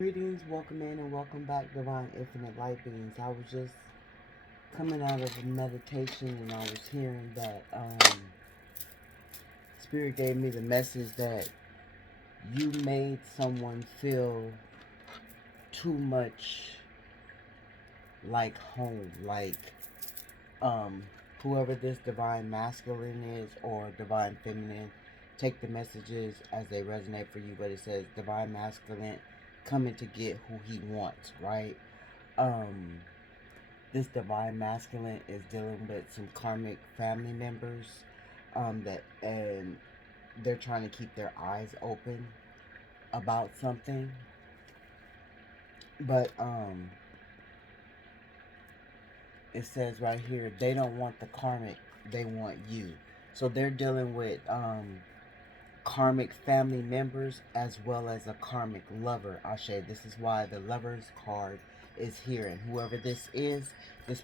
Greetings, welcome in and welcome back, Divine Infinite Light Beings. I was just coming out of a meditation and I was hearing that Spirit gave me the message that you made someone feel too much like home, like um, whoever this Divine Masculine is or Divine Feminine. Take the messages as they resonate for you, but it says Divine Masculine coming to get who he wants, right? Um, this divine masculine is dealing with some karmic family members that and they're trying to keep their eyes open about something, but it says right here they don't want the karmic, they want you. So they're dealing with karmic family members as well as a karmic lover, Ashe. This is why the lover's card is here. And whoever this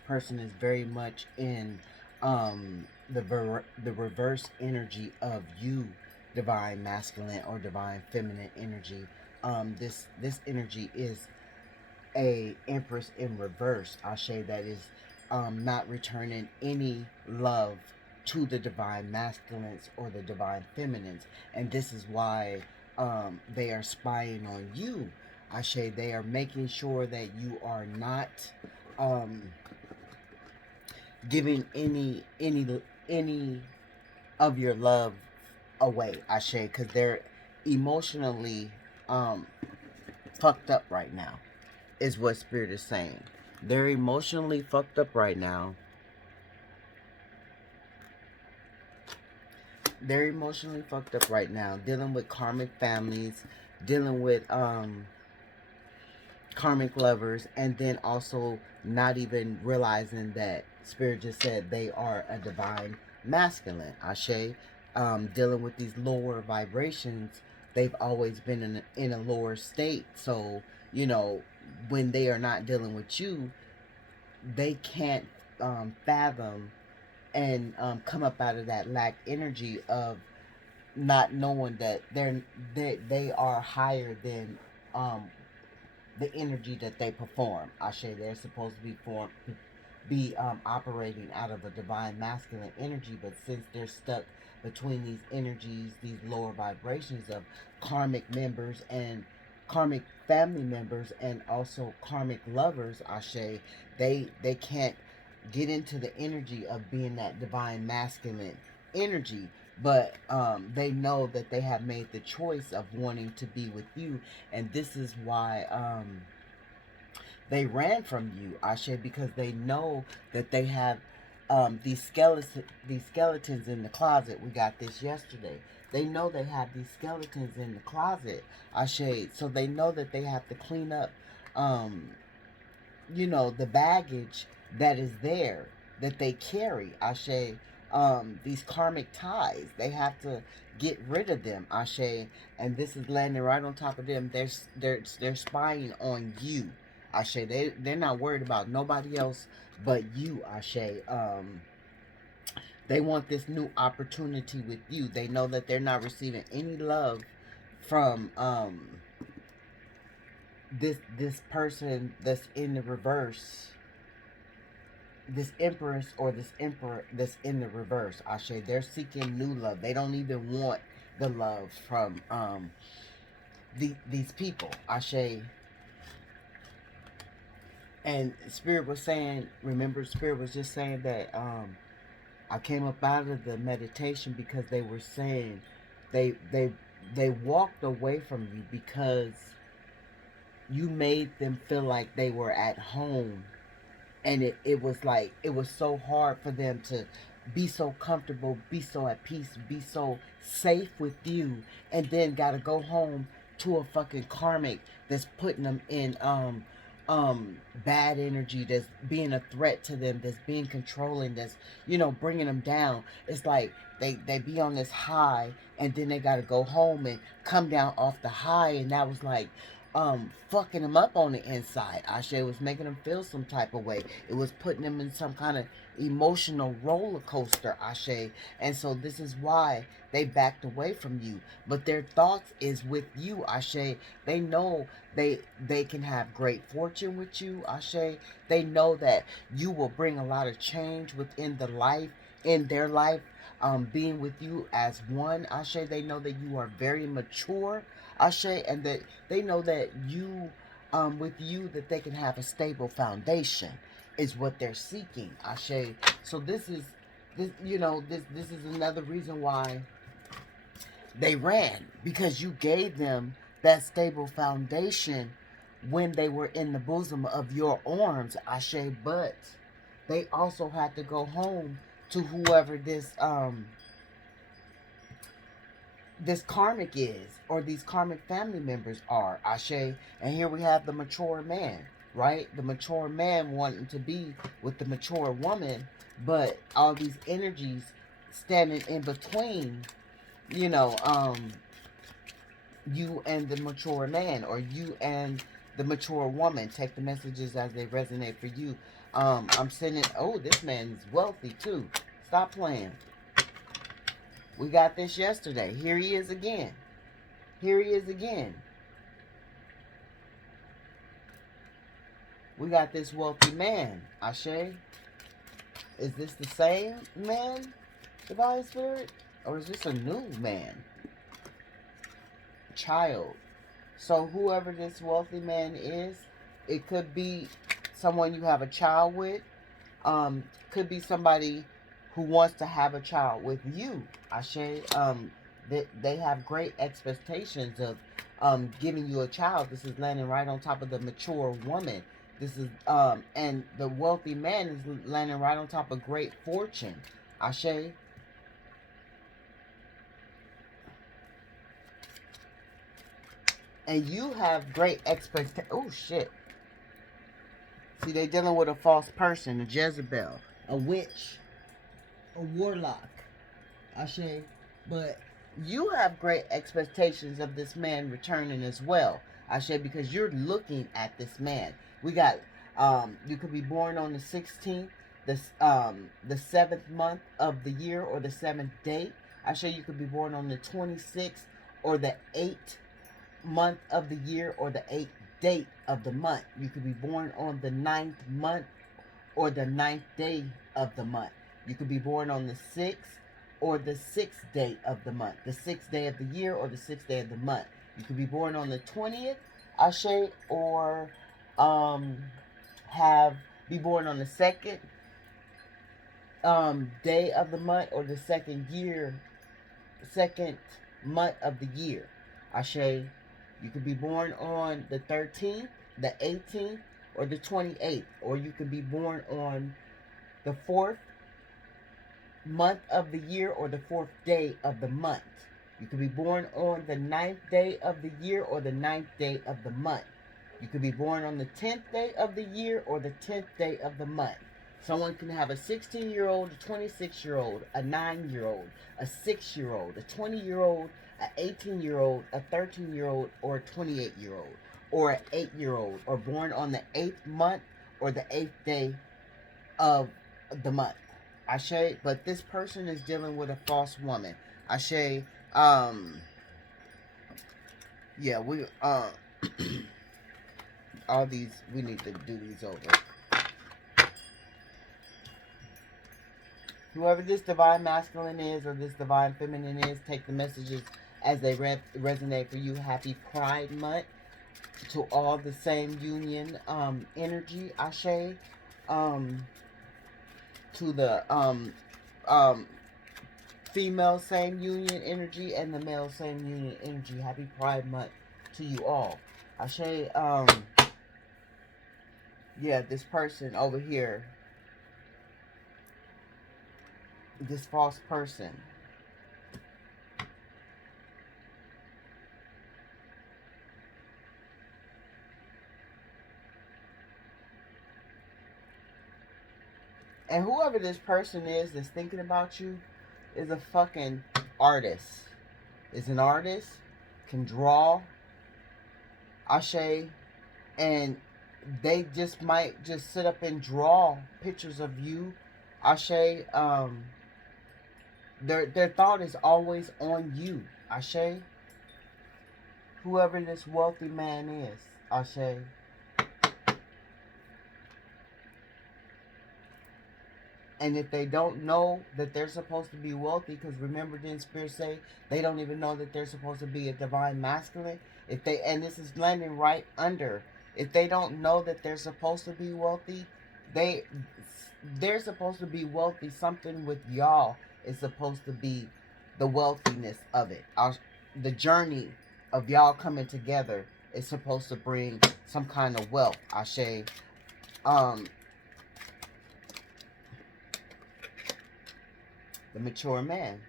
person is very much in the reverse energy of you, divine masculine or divine feminine energy. This energy is a empress in reverse, Ashe, that is not returning any love to the divine masculines or the divine feminines. And this is why they are spying on you, Ashe. They are making sure that you are not um, giving any of your love away, Ashe, because they're emotionally fucked up right now, is what Spirit is saying. They're emotionally fucked up right now. They're emotionally fucked up right now, dealing with karmic families, dealing with karmic lovers, and then also not even realizing that Spirit just said they are a divine masculine, Ashe. Dealing with these lower vibrations, they've always been in a lower state. So, when they are not dealing with you, they can't fathom and come up out of that lack energy of not knowing that they are higher than the energy that they perform. Ashe, they're supposed to be operating out of a divine masculine energy, but since they're stuck between these energies, these lower vibrations of karmic members and karmic family members and also karmic lovers, Ashe, they can't get into the energy of being that divine masculine energy. But they know that they have made the choice of wanting to be with you, and this is why they ran from you, Ashe, because they know that they have these skeletons in the closet. We got this yesterday. They know they have these skeletons in the closet, Ashe. So they know that they have to clean up, um, the baggage that is there that they carry, Ashe. These karmic ties, they have to get rid of them, Ashe. And this is landing right on top of them. They're spying on you, Ashe. They're not worried about nobody else but you, Ashe. They want this new opportunity with you. They know that they're not receiving any love from this person that's in the reverse, this empress or this emperor that's in the reverse, Ashe. They're seeking new love. They don't even want the love from these people, Ashe. And Spirit was saying, remember, Spirit was just saying that I came up out of the meditation because they were saying they they they walked away from you because you made them feel like they were at home, and it was like it was so hard for them to be so comfortable, be so at peace, be so safe with you, and then gotta go home to a fucking karmic that's putting them in bad energy, that's being a threat to them, that's being controlling, that's bringing them down. It's like they be on this high, and then they gotta go home and come down off the high, and that was like fucking them up on the inside. Ashe, was making them feel some type of way. It was putting them in some kind of emotional roller coaster, Ashe. And so this is why they backed away from you. But their thoughts is with you, Ashe. They know they can have great fortune with you, Ashe. They know that you will bring a lot of change within the life, in their life, being with you as one, Ashe. They know that you are very mature, Ashe, and that they know that you, with you, that they can have a stable foundation, is what they're seeking, Ashe. So this is, this is another reason why they ran, because you gave them that stable foundation when they were in the bosom of your arms, Ashe. But they also had to go home to whoever this karmic is, or these karmic family members are, Ashe. And here we have the mature man, right? The mature man wanting to be with the mature woman, but all these energies standing in between, you know, you and the mature man, or you and the mature woman. Take the messages as they resonate for you. I'm sending, oh, this man's wealthy too. Stop playing. We got this yesterday. Here he is again. Here he is again. We got this wealthy man. Ashe. Is this the same man, Divine Spirit? Or is this a new man? Child. So whoever this wealthy man is, it could be someone you have a child with. Could be somebody who wants to have a child with you, Ashe. They have great expectations of giving you a child. This is landing right on top of the mature woman. This is and the wealthy man is landing right on top of great fortune, Ashe. And you have great expectations. Oh shit. See, they dealing with a false person, a Jezebel, a witch, a warlock, Ashe. But you have great expectations of this man returning as well, Ashe, because you're looking at this man. We got, you could be born on the 16th, the 7th month of the year, or the 7th day. Ashe, you could be born on the 26th, or the 8th month of the year, or the 8th date of the month. You could be born on the 9th month, or the 9th day of the month. You could be born on the 6th or the 6th day of the month. The 6th day of the year, or the 6th day of the month. You could be born on the 20th, Ashe, or be born on the 2nd day of the month, or the 2nd month of the year, Ashe. You could be born on the 13th, the 18th, or the 28th. Or you could be born on the 4th month of the year, or the 4th day of the month. You could be born on the 9th day of the year, or the 9th day of the month. You could be born on the 10th day of the year, or the 10th day of the month. Someone can have a 16-year-old, a 26-year-old, a 9-year-old, a 6-year-old, a 20-year-old, an 18-year-old, a 13-year-old, or a 28-year-old, or an 8-year-old, or born on the 8th month, or the 8th day of the month, Ashe. But this person is dealing with a false woman, Ashe. Yeah, we all these, we need to do these over. Whoever this divine masculine is, or this divine feminine is, take the messages as they resonate for you. Happy Pride Month to all the same union energy, Ashe. To the female same union energy, and the male same union energy. Happy Pride Month to you all, Ashe. Yeah, this person over here, this false person, and whoever this person is that's thinking about you is a fucking artist. Is an artist, can draw, Ashe. And they just might just sit up and draw pictures of you. Ashe. Their thought is always on you. Ashe. Whoever this wealthy man is. Ashe. And if they don't know that they're supposed to be wealthy, because remember, didn't Spirit say they don't even know that they're supposed to be a divine masculine? If they, and this is landing right under, if they don't know that they're supposed to be wealthy, they they're supposed to be wealthy. Something with y'all is supposed to be the wealthiness of it. The journey of y'all coming together is supposed to bring some kind of wealth. Ashe. The mature man.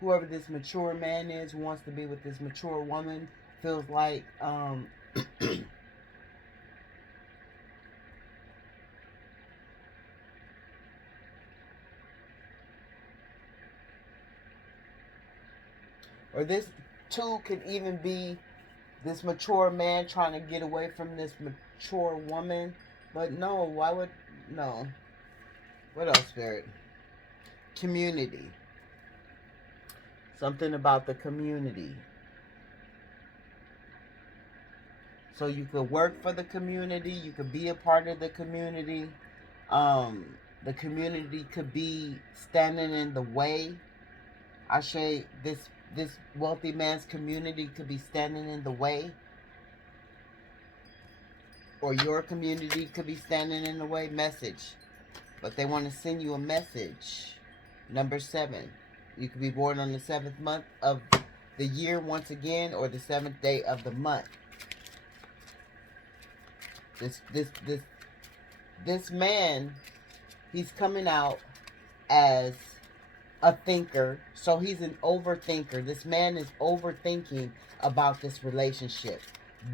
Whoever this mature man is, wants to be with this mature woman, feels like or this too could even be this mature man trying to get away from this mature woman. But no, why would, no. What else, Spirit? Community. Something about the community. So you could work for the community, you could be a part of the community. The community could be standing in the way. Ashe, this wealthy man's community could be standing in the way. Or your community could be standing in the way. Message. But they want to send you a message. Number 7. You could be born on the 7th month of the year once again, or the 7th day of the month. This man, he's coming out as a thinker. So he's an overthinker. This man is overthinking about this relationship.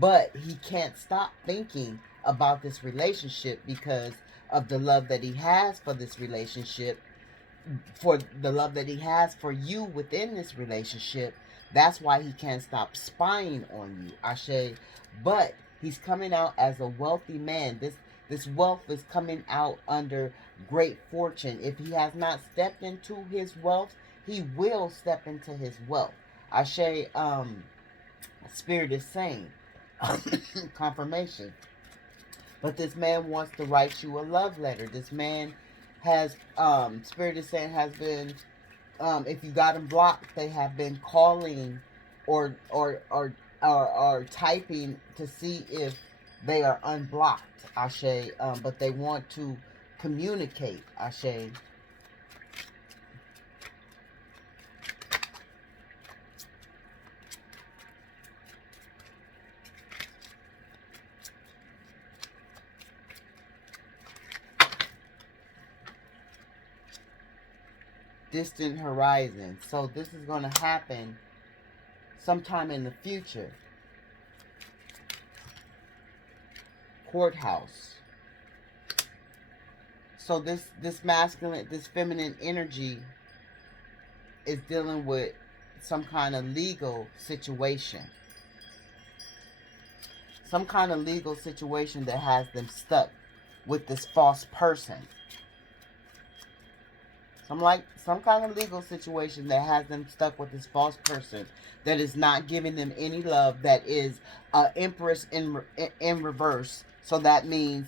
But he can't stop thinking about this relationship because of the love that he has for this relationship, for the love that he has for you within this relationship. That's why he can't stop spying on you, Ashe. But he's coming out as a wealthy man. This wealth is coming out under great fortune. If he has not stepped into his wealth, he will step into his wealth. Ashe, Spirit is saying, confirmation. But this man wants to write you a love letter. This man has, Spirit is saying, has been, if you got them blocked, they have been calling or typing to see if they are unblocked, Ashe. But they want to communicate, Ashe. Distant horizon. So this is going to happen sometime in the future. Courthouse. So this masculine, this feminine energy is dealing with some kind of legal situation. Some kind of legal situation that has them stuck with this false person. Some kind of legal situation that has them stuck with this false person that is not giving them any love, that is Empress in reverse. So that means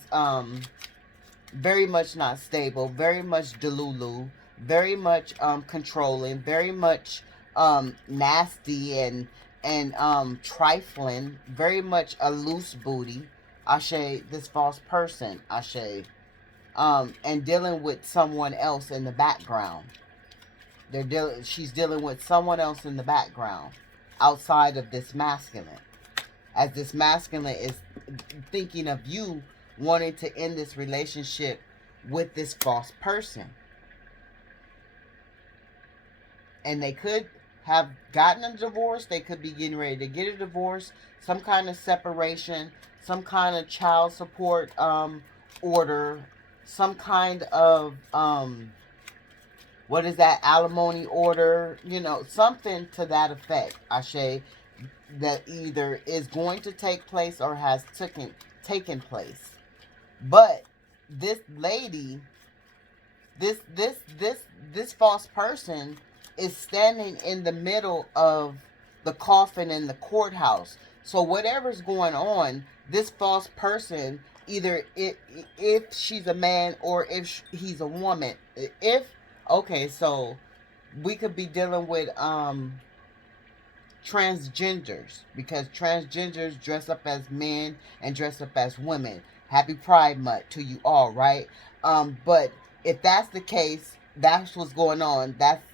very much not stable, very much delulu, very much controlling, very much nasty and trifling, very much a loose booty. Ashe, this false person, Ashe. And dealing with someone else in the background. She's dealing with someone else in the background outside of this masculine. As this masculine is thinking of you, wanting to end this relationship with this false person. And they could have gotten a divorce. They could be getting ready to get a divorce, some kind of separation, some kind of child support order, some kind of what is that, alimony order, something to that effect, Ashe, that either is going to take place or has taken place. But this lady, this false person is standing in the middle of the coffin in the courthouse. So whatever's going on, this false person, either if she's a man or if he's a woman, if okay, so we could be dealing with transgenders, because transgenders dress up as men and dress up as women. Happy Pride Month to you all, right? But if that's the case, that's what's going on. That's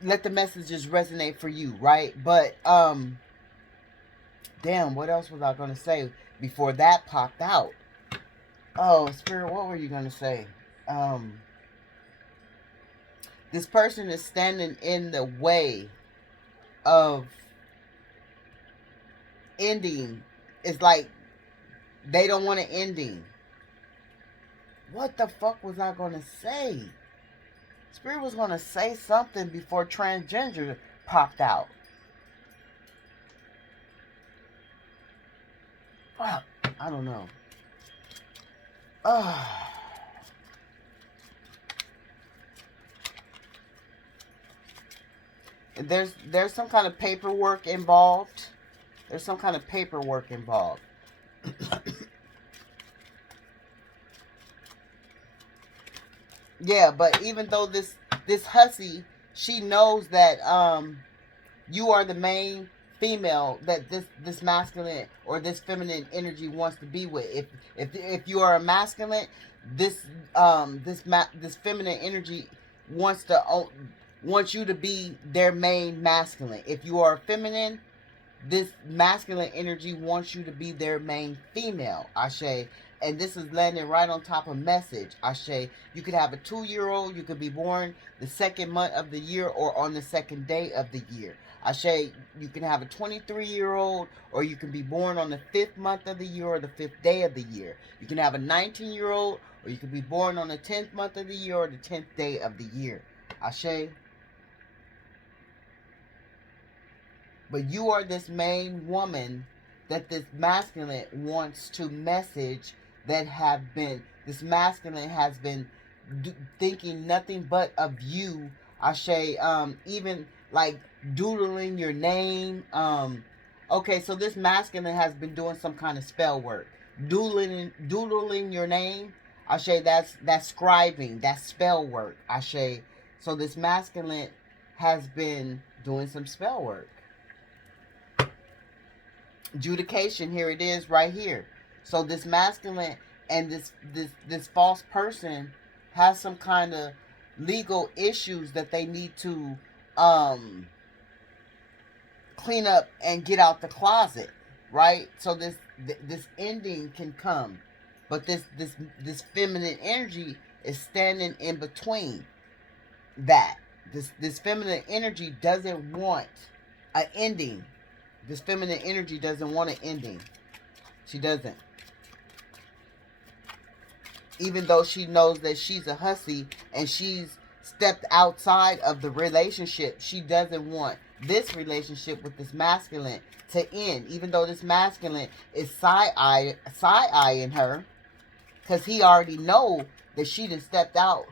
let the messages resonate for you, right? But damn, what else was I gonna say before that popped out? Oh, Spirit, what were you gonna say? This person is standing in the way of ending. It's like they don't want an ending. What the fuck was I gonna say? Spirit was gonna say something before transgender popped out. Fuck, I don't know. There's some kind of paperwork involved. There's some kind of paperwork involved. Yeah, but even though this hussy, she knows that you are the main female that this masculine or this feminine energy wants to be with. If you are a masculine, this feminine energy wants you to be their main masculine. If you are feminine, this masculine energy wants you to be their main female, Ashe. And this is landing right on top of message, Ashe. You could have a 2-year-old. You could be born the second month of the year or on the second day of the year. Ashe, you can have a 23-year-old, or you can be born on the 5th month of the year or the 5th day of the year. You can have a 19-year-old, or you can be born on the 10th month of the year or the 10th day of the year. Ashe. But you are this main woman that this masculine wants to message, this masculine has been thinking nothing but of you, Ashe. Even like doodling your name. Okay, so this masculine has been doing some kind of spell work. Doodling your name, Ashe, that's scribing, that's spell work, Ashe. So this masculine has been doing some spell work. Adjudication, here it is right here. So this masculine and this false person has some kind of legal issues that they need to clean up and get out the closet, right? So this ending can come, but this feminine energy is standing in between that. This feminine energy doesn't want an ending. This feminine energy doesn't want an ending. She doesn't. Even though she knows that she's a hussy and she's stepped outside of the relationship, she doesn't want this relationship with this masculine to end. Even though this masculine is side-eyeing her, because he already know that she done stepped out,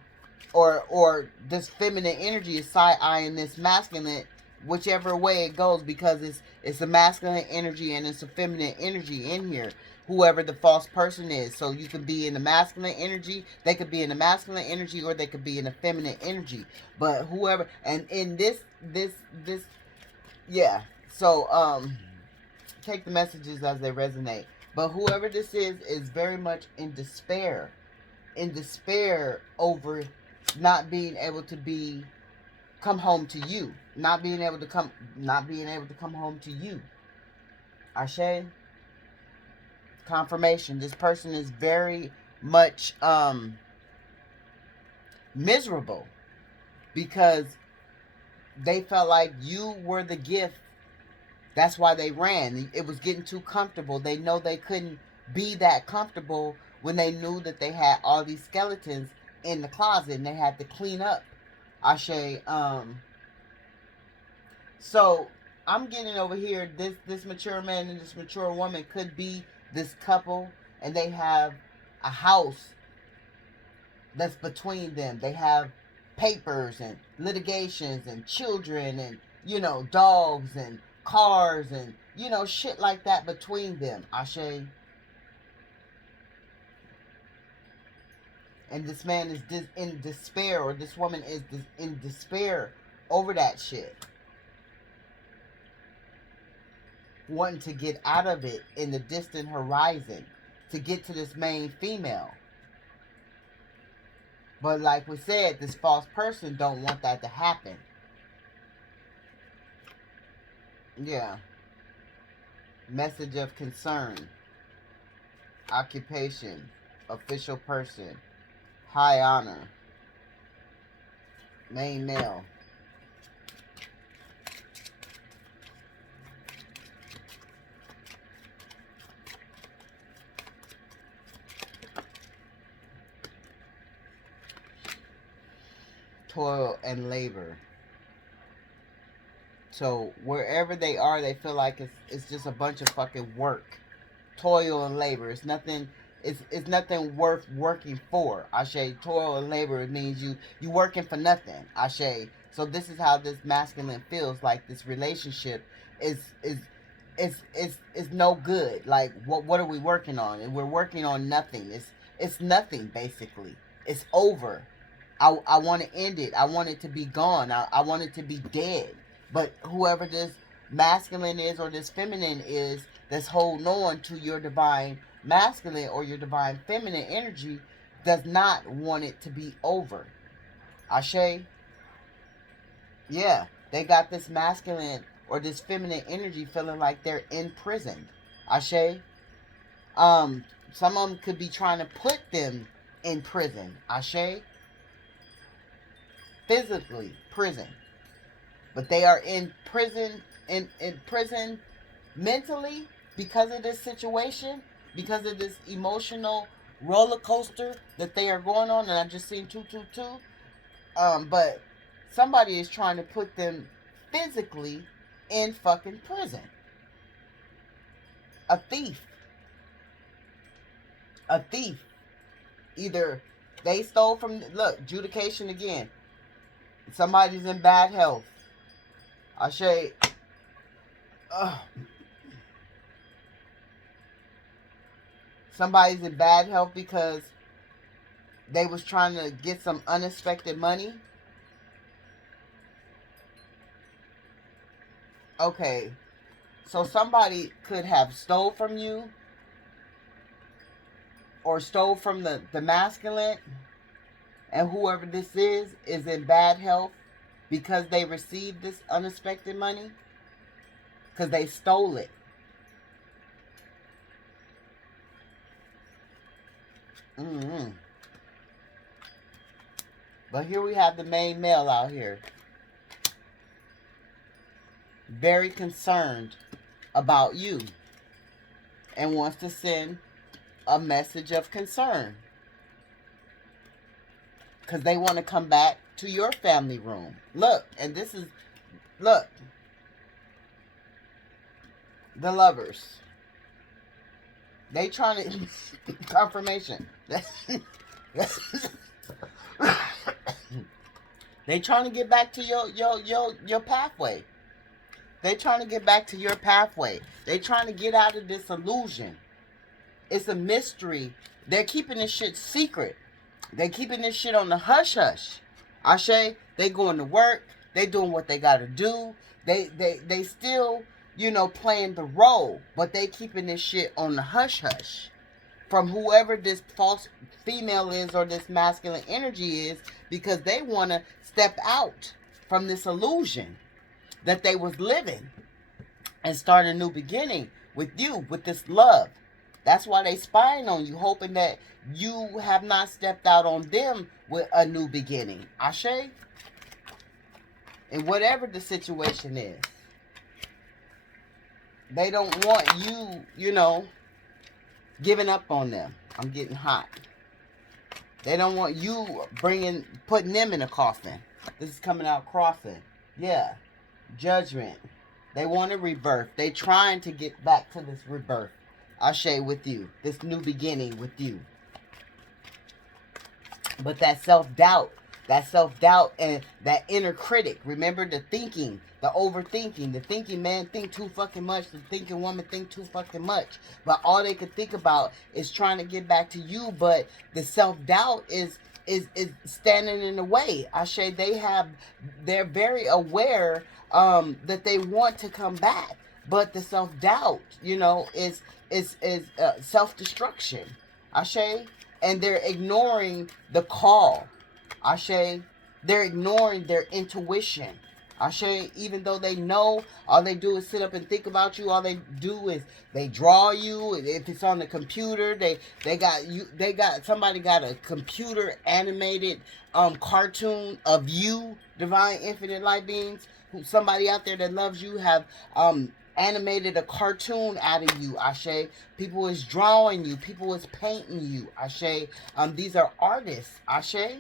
or this feminine energy is side-eyeing this masculine, whichever way it goes, because it's a masculine energy and it's a feminine energy in here, whoever the false person is. So you could be in the masculine energy, they could be in the masculine energy, or they could be in the feminine energy. But whoever, and in this yeah. So take the messages as they resonate. But whoever this is very much in despair over not being able to come home to you, not being able to come home to you. Ashe. Confirmation. This person is very much miserable. because they felt like you were the gift. That's why they ran. It was getting too comfortable. They know they couldn't be that comfortable when they knew that they had all these skeletons in the closet and they had to clean up. Ashe, so I'm getting over here, this mature man and this mature woman could be this couple, and they have a house that's between them. They have papers and litigations and children and, you know, dogs and cars and, you know, shit like that between them. Ashe. And this man is in despair, or this woman is in despair over that shit. Wanting to get out of it in the distant horizon to get to this main female. But like we said, this false person don't want that to happen. Yeah. Message of concern. Occupation. Official person. High honor. Main male. Toil and labor. So wherever they are, they feel like it's just a bunch of fucking work, toil and labor. It's nothing. It's nothing worth working for. Ashe. Toil and labor means you working for nothing. Ashe. So this is how this masculine feels, like this relationship is no good. Like what are we working on? And we're working on nothing. It's nothing basically. It's over. I want to end it. I want it to be gone. I want it to be dead. But whoever this masculine is or this feminine is that's holding on to your divine masculine or your divine feminine energy does not want it to be over. Ashe? Yeah. They got this masculine or this feminine energy feeling like they're in prison. Ashe? Some of them could be trying to put them in prison. Ashe? Physically prison, but they are in prison in prison mentally because of this situation, because of this emotional roller coaster that they are going on. And I just seen 222, but somebody is trying to put them physically in fucking prison. A thief either they stole from, look, adjudication again. Somebody's in bad health. Ashe. Somebody's in bad health because they was trying to get some unexpected money. Okay. So somebody could have stole from you or stole from the masculine. And whoever this is in bad health because they received this unexpected money. Because they stole it. But here we have the main male out here. Very concerned about you. And wants to send a message of concern. Because they want to come back to your family room. Look, and this is, look. The lovers. They trying to, confirmation. They trying to get back to your pathway. They trying to get back to your pathway. They trying to get out of this illusion. It's a mystery. They're keeping this shit secret. They keeping this shit on the hush-hush. Ashe, they going to work. They doing what they got to do. They still, you know, playing the role. But they keeping this shit on the hush-hush. From whoever this false female is or this masculine energy is. Because they want to step out from this illusion that they was living. And start a new beginning with you, with this love. That's why they spying on you, hoping that you have not stepped out on them with a new beginning. Ashe? And whatever the situation is, they don't want you, you know, giving up on them. I'm getting hot. They don't want you putting them in a coffin. This is coming out crossing. Yeah. Judgment. They want a rebirth. They trying to get back to this rebirth. Ashe with you. This new beginning with you. But that self-doubt and that inner critic. Remember the thinking, the overthinking. The thinking man think too fucking much. The thinking woman think too fucking much. But all they could think about is trying to get back to you. But the self-doubt is standing in the way. Ashe, they're very aware that they want to come back. But the self-doubt, you know, is self-destruction. Ashe. And they're ignoring the call. Ashe. They're ignoring their intuition. Ashe. Even though they know, all they do is sit up and think about you. All they do is they draw you. If it's on the computer, somebody got a computer animated cartoon of you, divine infinite light beings. Somebody out there that loves you have animated a cartoon out of you, Ashe. People is drawing you. People is painting you, Ashe. These are artists, Ashe.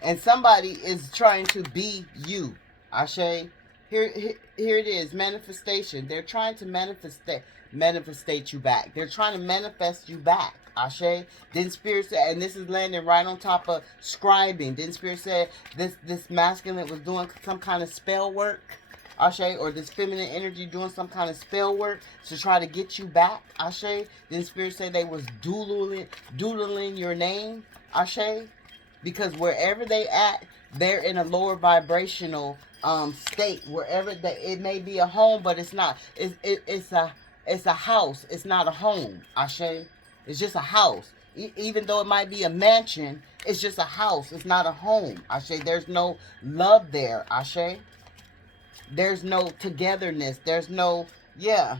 And somebody is trying to be you, Ashe. Here it is, manifestation. They're trying to manifestate you back. They're trying to manifest you back. Ashe. Then Spirit said, and this is landing right on top of scribing. Then Spirit said this masculine was doing some kind of spell work. Ashe. Or this feminine energy doing some kind of spell work to try to get you back. Ashe. Then Spirit said they was doodling your name. Ashe. Because wherever they at, they're in a lower vibrational state. Wherever it may be a home, but it's not. It's a house. It's not a home. Ashe. It's just a house. Even though it might be a mansion, it's just a house. It's not a home. Ashe. There's no love there. Ashe. There's no togetherness. There's no, yeah.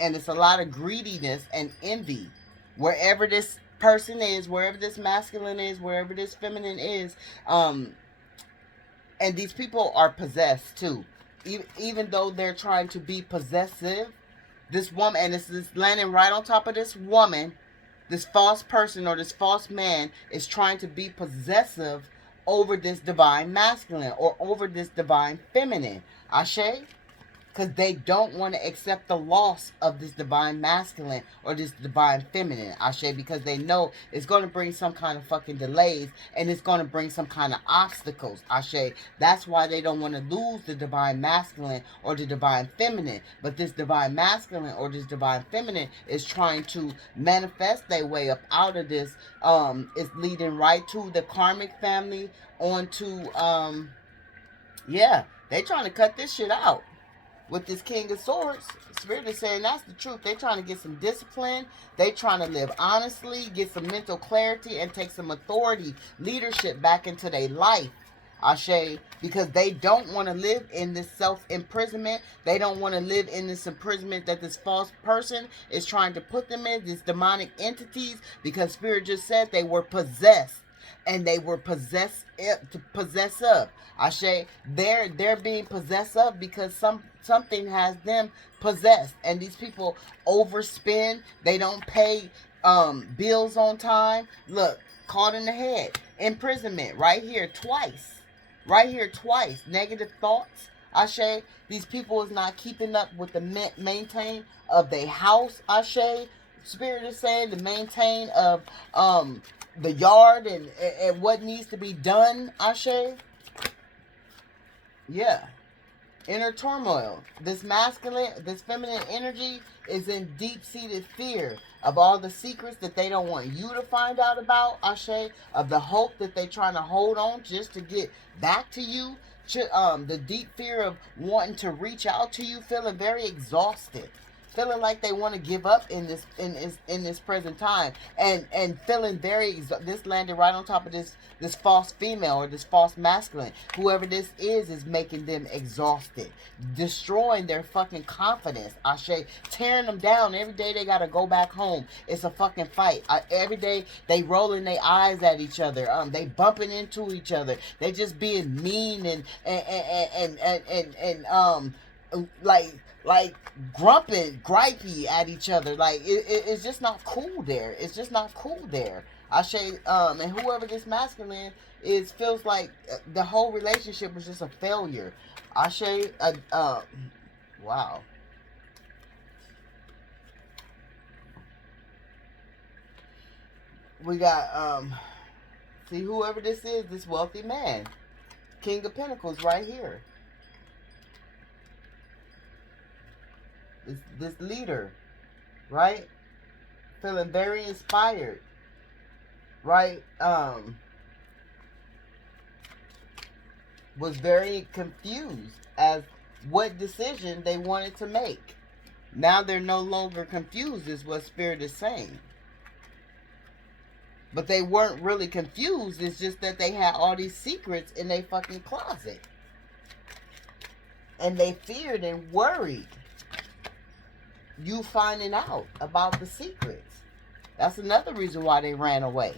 And it's a lot of greediness and envy. Wherever this person is, wherever this masculine is, wherever this feminine is, and these people are possessed too. Even though they're trying to be possessive, this woman, and this is landing right on top of this woman, this false person or this false man is trying to be possessive over this divine masculine or over this divine feminine. Ashe? Because they don't want to accept the loss of this divine masculine or this divine feminine, Ashe, because they know it's going to bring some kind of fucking delays and it's going to bring some kind of obstacles, Ashe. That's why they don't want to lose the divine masculine or the divine feminine. But this divine masculine or this divine feminine is trying to manifest their way up out of this. It's leading right to the karmic family onto, yeah, they trying to cut this shit out. With this King of Swords, Spirit is saying that's the truth. They're trying to get some discipline. They're trying to live honestly, get some mental clarity, and take some authority, leadership back into their life. Ashe, because they don't want to live in this self-imprisonment. They don't want to live in this imprisonment that this false person is trying to put them in, these demonic entities, because Spirit just said they were possessed. And they were possessed of. Ashe, they're being possessed of because something has them possessed. And these people overspend. They don't pay bills on time. Look, caught in the head. Imprisonment right here twice. Right here twice. Negative thoughts. Ashe, these people is not keeping up with the maintain of their house. Ashe, Spirit is saying the maintain of the yard and what needs to be done, Ashe. Yeah. Inner turmoil. This masculine, this feminine energy is in deep-seated fear of all the secrets that they don't want you to find out about, Ashe. Of the hope that they're trying to hold on just to get back to you. The deep fear of wanting to reach out to you, feeling very exhausted. feeling like they want to give up in this present time, and feeling very this landed right on top of this false female or this false masculine. Whoever this is making them exhausted, destroying their fucking confidence. Ashe, tearing them down. Every day they gotta go back home. It's a fucking fight. Every day they rolling their eyes at each other. They bumping into each other. They just being mean and like grumping, gripey at each other. Like it's just not cool there. It's just not cool there. Ashe, and whoever this masculine is feels like the whole relationship was just a failure. Ashe, wow. We got see, whoever this is, this wealthy man, King of Pentacles, right here. This leader, right? Feeling very inspired, right? Was very confused as what decision they wanted to make. Now they're no longer confused, is what Spirit is saying. But they weren't really confused. It's just that they had all these secrets in their fucking closet. And they feared and worried you finding out about the secrets. That's another reason why they ran away.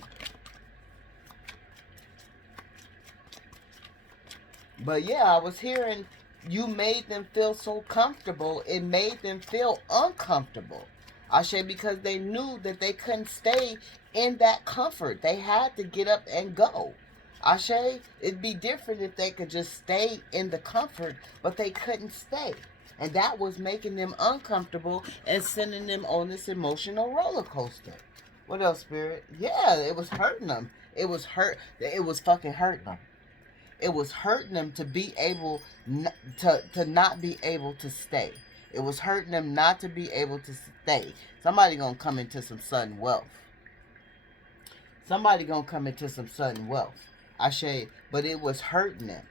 But yeah, I was hearing you made them feel so comfortable, it made them feel uncomfortable. Ashe, because they knew that they couldn't stay in that comfort. They had to get up and go. Ashe, it'd be different if they could just stay in the comfort, but they couldn't stay. And that was making them uncomfortable and sending them on this emotional roller coaster. What else, Spirit? Yeah, it was hurting them. It was fucking hurting them. It was hurting them to be able to not be able to stay. It was hurting them not to be able to stay. Somebody gonna come into some sudden wealth. Somebody gonna come into some sudden wealth. Ashe, but it was hurting them.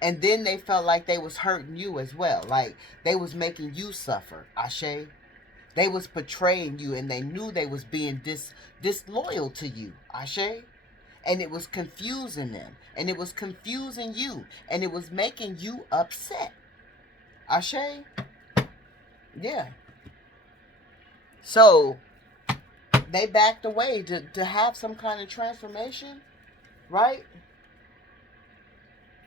And then they felt like they was hurting you as well. Like they was making you suffer. Ashe. They was betraying you, and they knew they was being disloyal to you. Ashe. And it was confusing them. And it was confusing you. And it was making you upset. Ashe. Yeah. So they backed away to have some kind of transformation, right?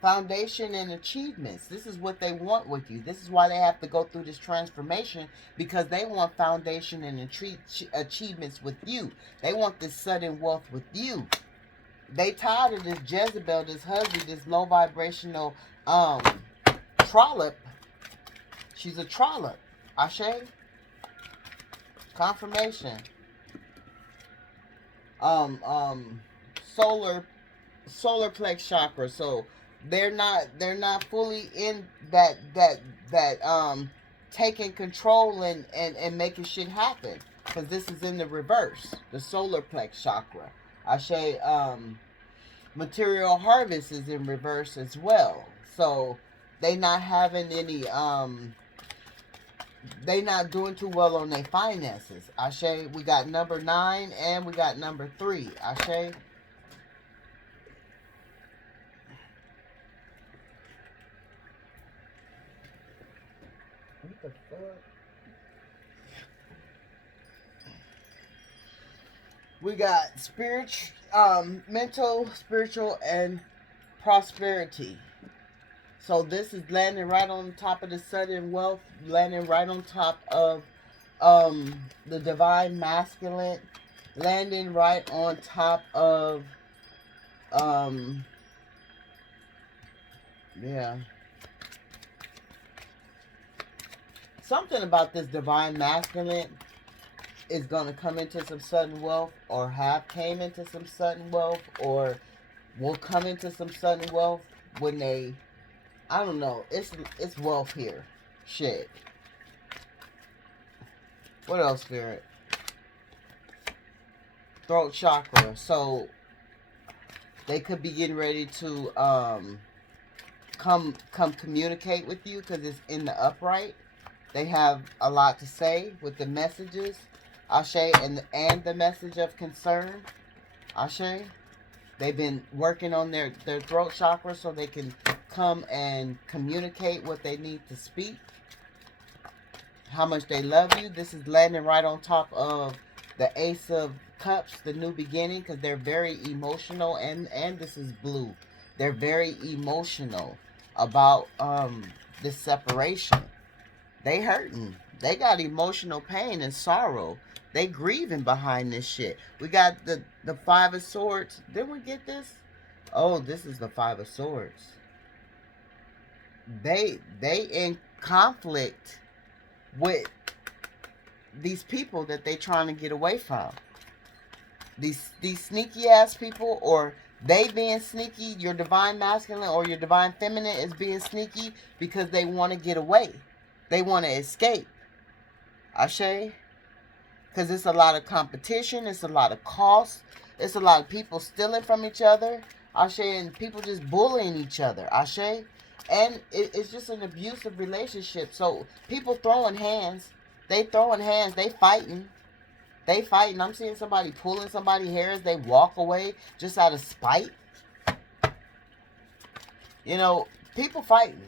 Foundation and achievements. This is what they want with you. This is why they have to go through this transformation, because they want foundation and achievements with you. They want this sudden wealth with you. They tired of this Jezebel, this husband, this low vibrational trollop. She's a trollop. Ashe. Confirmation. Solar plex chakra. So they're not fully in that taking control and making shit happen, because this is in the reverse, the solar plex chakra. Ashe, material harvest is in reverse as well. So they not having any they not doing too well on their finances. Ashe, we got number 9 and we got number 3. Ashe. What the fuck? We got mental, spiritual, and prosperity. So this is landing right on top of the sudden wealth, landing right on top of the divine masculine, landing right on top of yeah. Something about this divine masculine is going to come into some sudden wealth, or have came into some sudden wealth, or will come into some sudden wealth when they, I don't know, it's wealth here. Shit. What else, Spirit? Throat chakra. So they could be getting ready to come communicate with you, because it's in the upright. They have a lot to say with the messages, Ashe, and the message of concern, Ashe. They've been working on their throat chakra so they can come and communicate what they need to speak. How much they love you. This is landing right on top of the Ace of Cups, the new beginning, because they're very emotional, and this is blue. They're very emotional about this separation. They hurting. They got emotional pain and sorrow. They grieving behind this shit. We got the Five of Swords. Did we get this? Oh, this is the Five of Swords. They in conflict with these people that they trying to get away from. These sneaky ass people, or they being sneaky, your divine masculine or your divine feminine is being sneaky because they want to get away. They want to escape. Ashe? Because it's a lot of competition. It's a lot of cost. It's a lot of people stealing from each other. Ashe? And people just bullying each other. Ashe? And it's just an abusive relationship. So people throwing hands. They throwing hands. They fighting. They fighting. I'm seeing somebody pulling somebody's hair as they walk away just out of spite. You know, people fighting.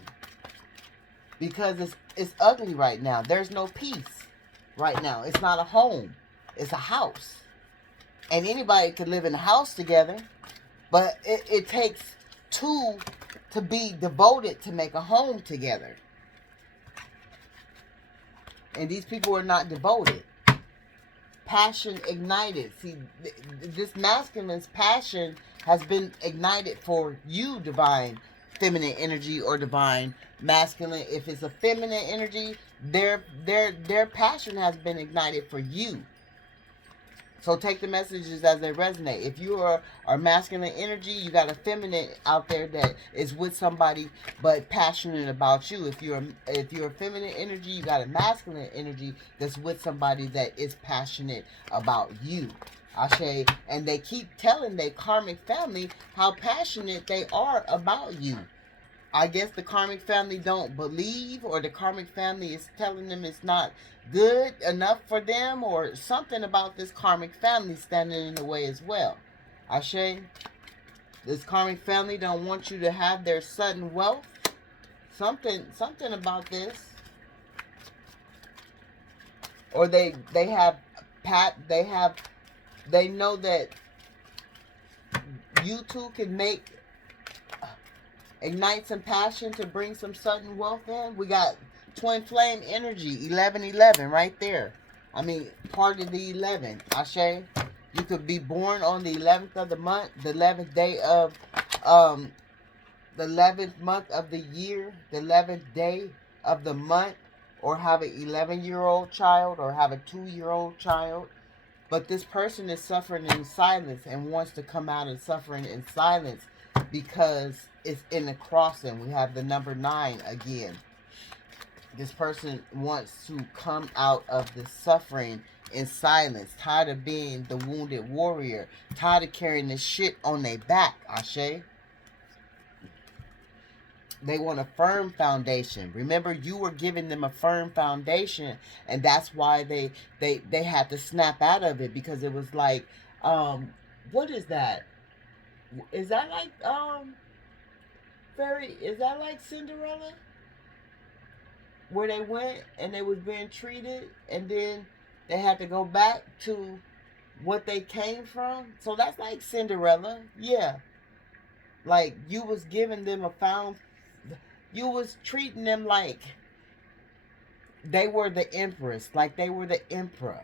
Because it's ugly right now. There's no peace right now. It's not a home. It's a house. And anybody could live in a house together. But it takes two to be devoted to make a home together. And these people are not devoted. Passion ignited. See, this masculine's passion has been ignited for you, divine feminine energy or divine masculine. If it's a feminine energy, their passion has been ignited for you. So take the messages as they resonate. If you are masculine energy, you got a feminine out there that is with somebody but passionate about you. If you're a feminine energy, you got a masculine energy that's with somebody that is passionate about you. Ashe. And they keep telling their karmic family how passionate they are about you. I guess the karmic family don't believe, or the karmic family is telling them it's not good enough for them, or something about this karmic family standing in the way as well. Ashe, this karmic family don't want you to have their sudden wealth. Something about this. Or they know that you two can ignite some passion to bring some sudden wealth in. We got twin flame energy, 1111 right there. I mean, part of the 11. Ashe, you could be born on the 11th of the month, the 11th day of the 11th month of the year, the 11th day of the month, or have an 11-year-old child, or have a 2-year-old child. But this person is suffering in silence and wants to come out of suffering in silence because it's in the crossing. We have the number 9 again. This person wants to come out of the suffering in silence. Tired of being the wounded warrior. Tired of carrying this shit on their back. Ashe. They want a firm foundation. Remember, you were giving them a firm foundation, and that's why they had to snap out of it, because it was like, what is that? Is that like is that like Cinderella? Where they went and they was being treated, and then they had to go back to what they came from. So that's like Cinderella. Yeah. Like, you was giving them you was treating them like they were the empress, like they were the emperor.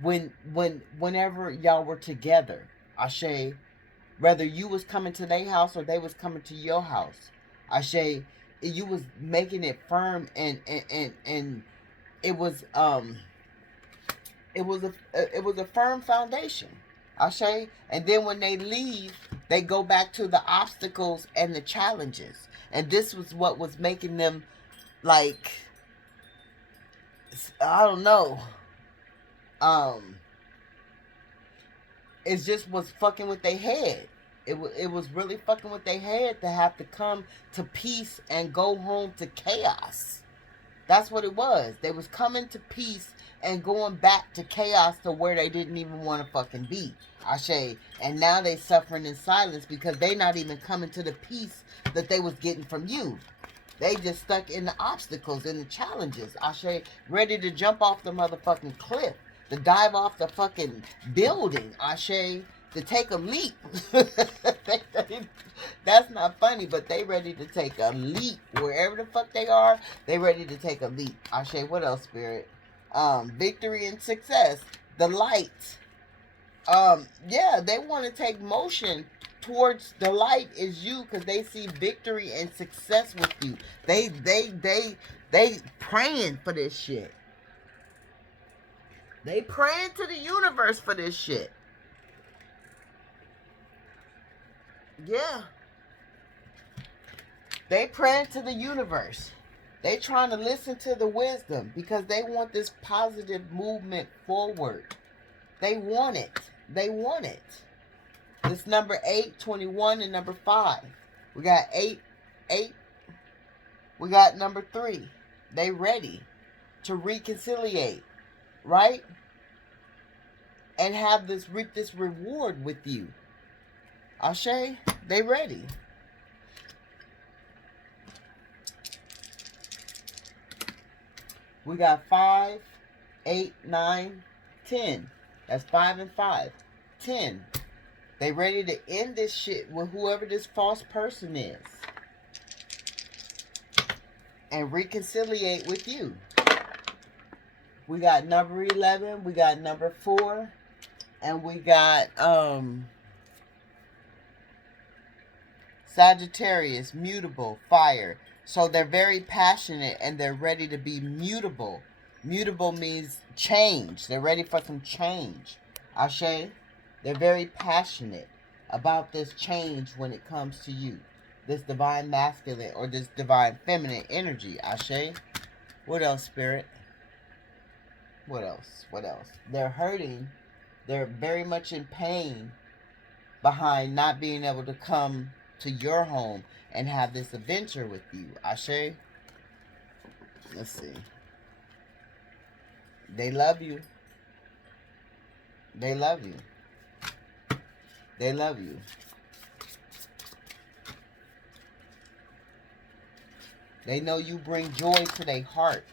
Whenever y'all were together, Ashe, whether you was coming to their house or they was coming to your house, Ashe, you was making it firm, and it was a firm foundation. Ashe. And then when they leave, they go back to the obstacles and the challenges. And this was what was making them, like, I don't know. It just was fucking with their head. It was really fucking with their head to have to come to peace and go home to chaos. That's what it was. They was coming to peace and going back to chaos to where they didn't even want to fucking be. Ashe. And now they suffering in silence because they not even coming to the peace that they was getting from you. They just stuck in the obstacles and the challenges. Ashe, ready to jump off the motherfucking cliff, to dive off the fucking building. Ashe, to take a leap. That's not funny, but they ready to take a leap. Wherever the fuck they are, they ready to take a leap. Ashe, what else, Spirit? Victory and success. The light. Yeah, they want to take motion towards the light is you, because they see victory and success with you. They praying for this shit. They praying to the universe for this shit. Yeah. They praying to the universe. They trying to listen to the wisdom because they want this positive movement forward. They want it. They want it. This number 8, 21, and number 5. We got 8. We got number 3. They ready to reconciliate, right? And have this, reap this reward with you. Ashe, they ready. We got 5, 8, 9, 10. That's 5 and 5. 10. They ready to end this shit with whoever this false person is. And reconciliate with you. We got number 11. We got number 4. And we got Sagittarius, mutable, fire. So they're very passionate and they're ready to be mutable. Mutable means change. They're ready for some change. Ashe? They're very passionate about this change when it comes to you. This divine masculine or this divine feminine energy. Ashe? What else, Spirit? What else? What else? They're hurting. They're very much in pain behind not being able to come to your home and have this adventure with you. Ashe? Let's see. They love you. They love you. They love you. They know you bring joy to their heart.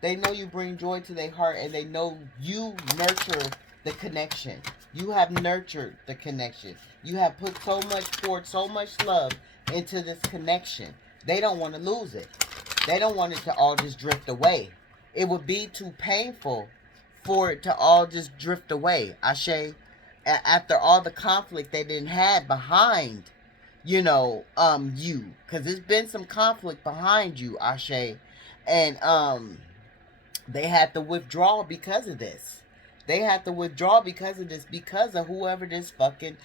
They know you bring joy to their heart, and they know you nurture the connection. You have nurtured the connection. You have put so much forth, so much love into this connection. They don't want to lose it. They don't want it to all just drift away. It would be too painful for it to all just drift away. Ashe, after all the conflict they didn't have behind, you. Because there's been some conflict behind you, Ashe. And, they had to withdraw because of this. They had to withdraw because of this, because of whoever this fucking,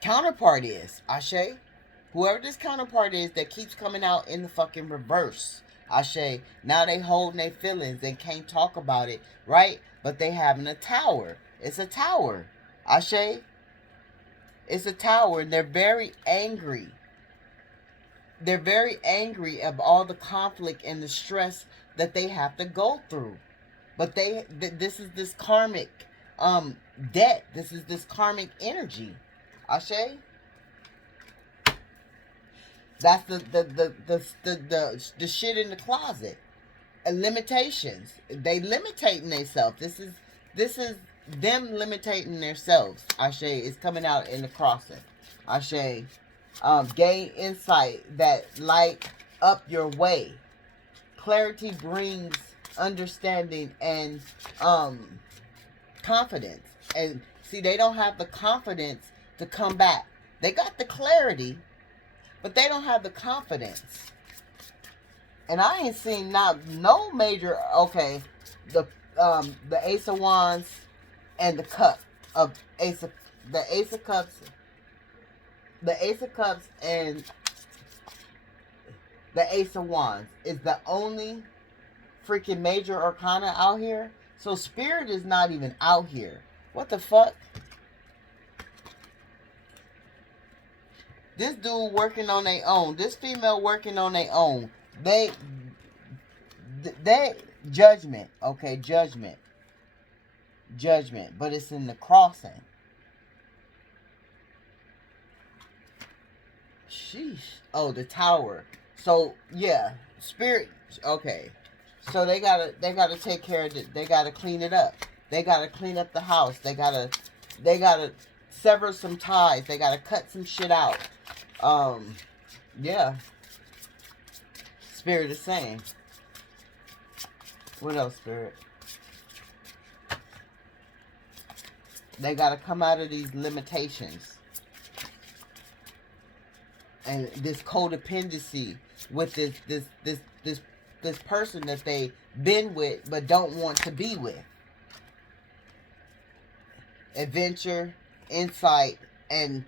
counterpart is, Ashe. Whoever this counterpart is that keeps coming out in the fucking reverse. Ashe. Now they holding their feelings and can't talk about it, right? But they having a tower. It's a tower. Ashe. It's a tower, and they're very angry. They're very angry of all the conflict and the stress that they have to go through. But this is this karmic debt. This is this karmic energy. Ashe. That's the shit in the closet. And limitations. They limitating themselves. This is them limitating themselves. Ashe is coming out in the crossing. Ashe. Gain insight that light up your way. Clarity brings understanding and confidence. And see, they don't have the confidence to come back. They got the clarity, but they don't have the confidence. And I ain't seen no major. Okay, the Ace of Wands and the Cup of the Ace of Cups. The Ace of Cups and the Ace of Wands is the only freaking major arcana out here. So Spirit is not even out here. What the fuck? This dude working on their own. This female working on their own. They, they, judgment, okay, judgment, but it's in the crossing. Sheesh. Oh, the tower. So yeah, spirit. Okay. So they gotta take care of it. They gotta clean it up. They gotta clean up the house. They gotta sever some ties. They gotta cut some shit out. Yeah. Spirit is saying. What else, Spirit? They gotta come out of these limitations and this codependency with this person that they been with but don't want to be with. Adventure, insight, and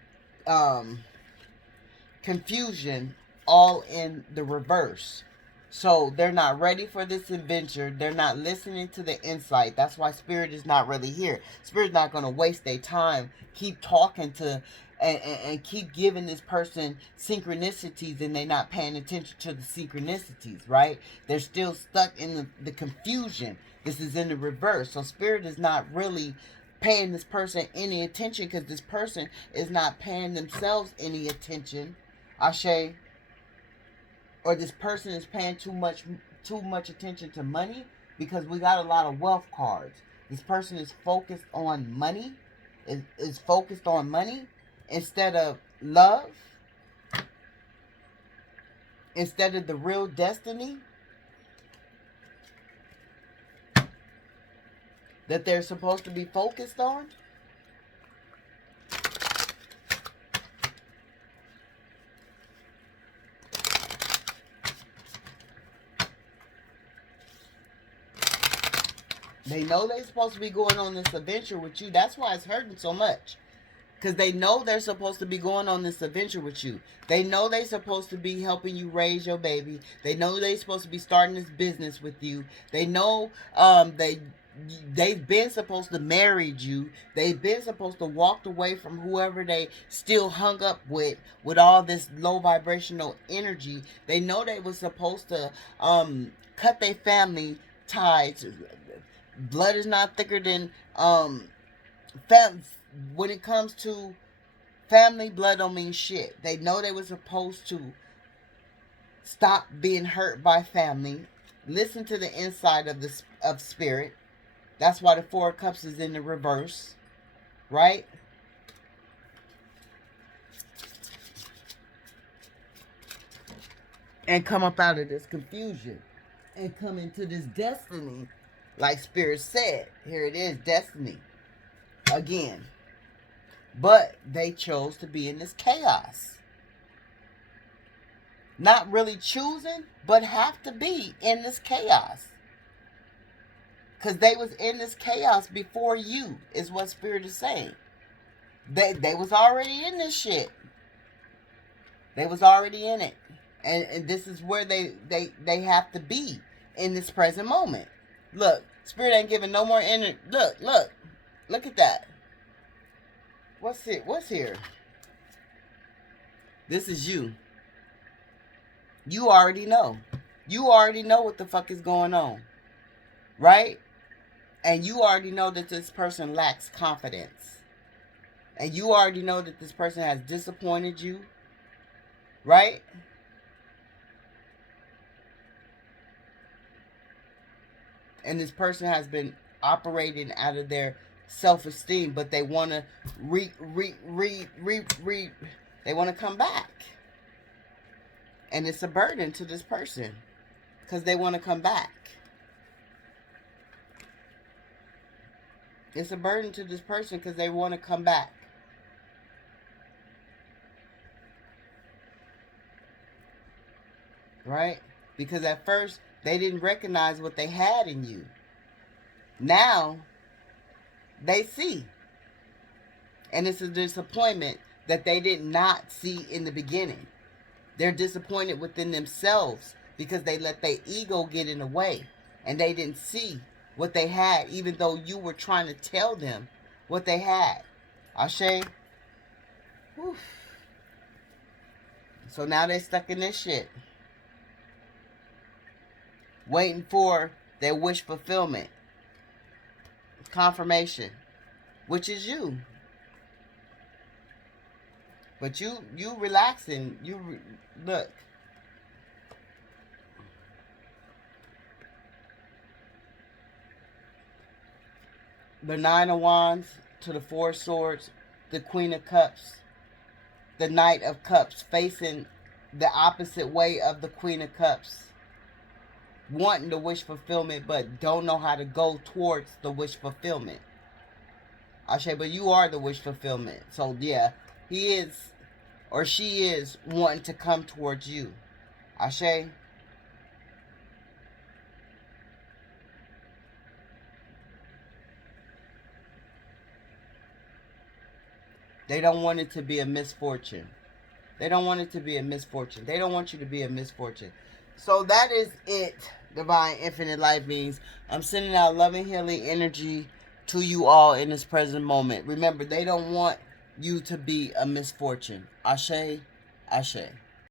confusion all in the reverse. So they're not ready for this adventure. They're not listening to the insight. That's why Spirit is not really here. Spirit's not going to waste their time. Keep talking to and keep giving this person synchronicities, and they're not paying attention to the synchronicities, right? They're still stuck in the confusion. This is in the reverse. So Spirit is not really paying this person any attention because this person is not paying themselves any attention. Ashe. Or this person is paying too much attention to money because we got a lot of wealth cards. This person is focused on money, is focused on money instead of love, instead of the real destiny that they're supposed to be focused on. They know they're supposed to be going on this adventure with you. That's why it's hurting so much. Because they know they're supposed to be going on this adventure with you. They know they're supposed to be helping you raise your baby. They know they're supposed to be starting this business with you. They know they've been supposed to marry you. They've been supposed to walk away from whoever they still hung up with all this low vibrational energy. They know they were supposed to cut their family ties. Blood is not thicker than when it comes to family, blood don't mean shit. They know they were supposed to stop being hurt by family. Listen to the inside of spirit. That's why the Four of Cups is in the reverse, right? And come up out of this confusion and come into this destiny. Like Spirit said, here it is, destiny. Again. But they chose to be in this chaos. Not really choosing, but have to be in this chaos. Because they was in this chaos before you, is what Spirit is saying. They was already in this shit. They was already in it. And this is where they have to be in this present moment. Look, Spirit ain't giving no more energy. Look at that. What's it? What's here? This is you. You already know. You already know what the fuck is going on. Right? And you already know that this person lacks confidence. And you already know that this person has disappointed you. Right? And this person has been operating out of their self-esteem, but they want to they want to come back. And it's a burden to this person because they want to come back. It's a burden to this person because they want to come back. Right? Because at first they didn't recognize what they had in you. Now they see. And it's a disappointment that they did not see in the beginning. They're disappointed within themselves because they let their ego get in the way. And they didn't see what they had, even though you were trying to tell them what they had. Ashe? Whew. So now they're stuck in this shit. waiting for their wish fulfillment, confirmation, which is you. But you relaxing, look. The Nine of Wands to the Four of Swords, the Queen of Cups, the Knight of Cups, facing the opposite way of the Queen of Cups. Wanting the wish fulfillment, but don't know how to go towards the wish fulfillment. Ashe, but you are the wish fulfillment. So yeah, he is, or she is, wanting to come towards you. Ashe. They don't want it to be a misfortune. They don't want it to be a misfortune. They don't want you to be a misfortune. So that is it, Divine Infinite Life Beings. I'm sending out loving, healing energy to you all in this present moment. Remember, they don't want you to be a misfortune. Ashe, Ashe.